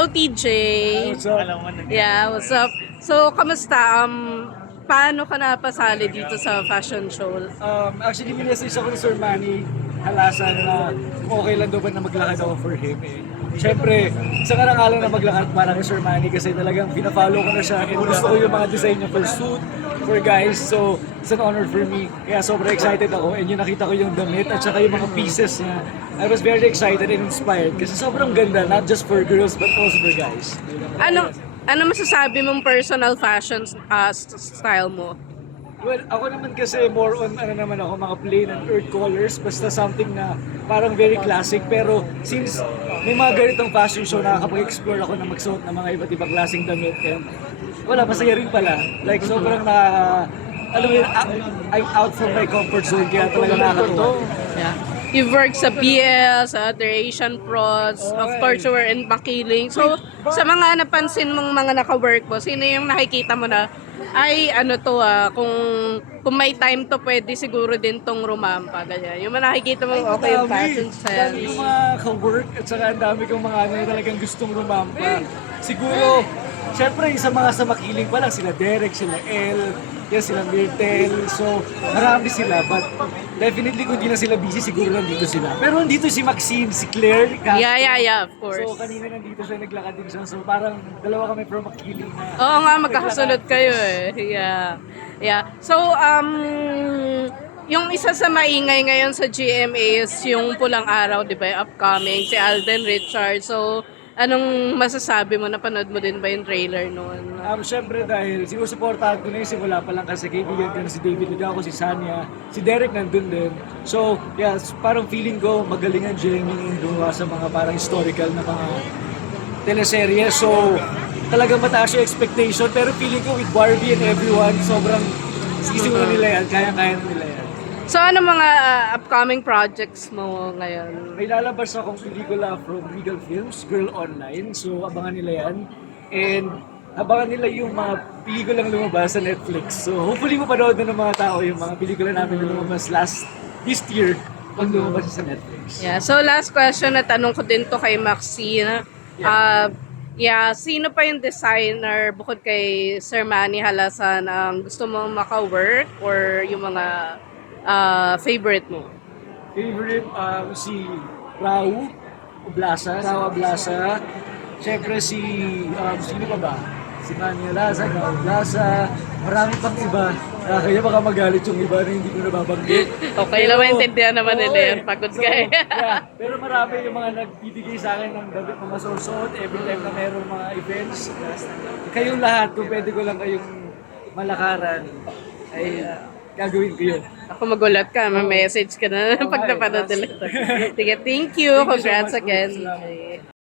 Hello, TJ. What's up? Yeah, what's up? So, kamusta? Paano ka napasali dito sa fashion show? Actually, minessage ako ni Sir Manny Halasan na kung okay lang daw ba na maglakad ako for him eh. Siyempre, sa karangalan na maglakad para kay Sir Manny kasi talagang pina-follow ko na siya and gusto ko yung mga design niya for suit, for guys. So, it's an honor for me. Kaya sobrang excited ako and yung nakita ko yung damit at saka yung mga pieces niya. I was very excited and inspired kasi sobrang ganda, not just for girls but also for guys. Ano masasabi mong personal fashion style mo? Well, ako naman kasi more on ano naman ako, mga plain and earth colors, basta something na parang very classic. Pero since may mga ganitong fashion show, nakakapag-explore ako na magsuot ng mga iba't ibang klaseng damit. And wala, masaya rin pala. Like sobrang alam mo yun, I'm out from my comfort zone, kaya talaga nakakatuwa. Yeah. You've worked sa BL, sa other Asian pros, of course you were in Makiling. So, sa mga napansin mong mga naka-work mo, sino yung nakikita mo na, ay ano to kung may time to pwede siguro din tong rumampa, ganyan. Yung mga nakikita mo, okay yung fashion Dami sense. kong mga ka-work at saka ang dami kong mga ano na talagang gustong rumampa. Siguro, syempre sa mga sa Makiling pa lang, sila Derek, sila El, yan sila Myrtle. So, marami sila. But definitely kung di na sila busy, siguro nandito sila. Pero nandito si Maxine, si Claire, Castro. Yeah, of course. So, kanina nandito siya, naglakad din siya. So, parang dalawa kami from Makiling na. Oo nga, magkakasunod kayo eh. Yeah. So, yung isa sa maingay ngayon sa GMA is yung Pulang Araw, di ba? Upcoming, si Alden Richards. So, anong masasabi mo? Napanood mo din ba yung trailer noon? Siyempre dahil sinusuportahan ko na yun simula pa lang kasi kaibigan ko na si David Ligaco, si Sanya, si Derek nandun din. So, yes, parang feeling ko magaling ang Jenny gumawa sa mga parang historical na mga teleserye. So, talagang mataas yung expectation. Pero feeling ko with Barbie and everyone, sobrang sisiw na nila yan. Kaya-kaya na nila yan. So, ano mga upcoming projects mo ngayon? May lalabas akong pelikula from Regal Films, Girl Online. So, abangan nila yan. And abangan nila yung mga pelikulang lumabas sa Netflix. So, hopefully mapanood na ng mga tao yung mga pelikula namin na lumabas this year pag lumabas sa Netflix. Yeah, so last question na tanong ko din to kay Maxine. Sino pa yung designer bukod kay Sir Manny Halasan ang gusto mong maka-work or yung mga favorite mo? Favorite, si Rao Ablasa. Siyempre sino pa ba? Si Manny Halasan, Rao Ablasa, marami pang iba. Kaya baka magalit yung iba na hindi ko nababanggit. Okay lang, maintindihan naman nila yan. Pagod ka eh. Pero marami yung mga nagbibigay sa akin ng damit na masusuot every time na mayroong mga events. Kayong lahat, kung pwede ko lang kayong malakaran, ay gagawin ko yun. Ako magulat ka, may message ka na pag napanood nila. Sige, thank you. Congrats so much, again. Salamat.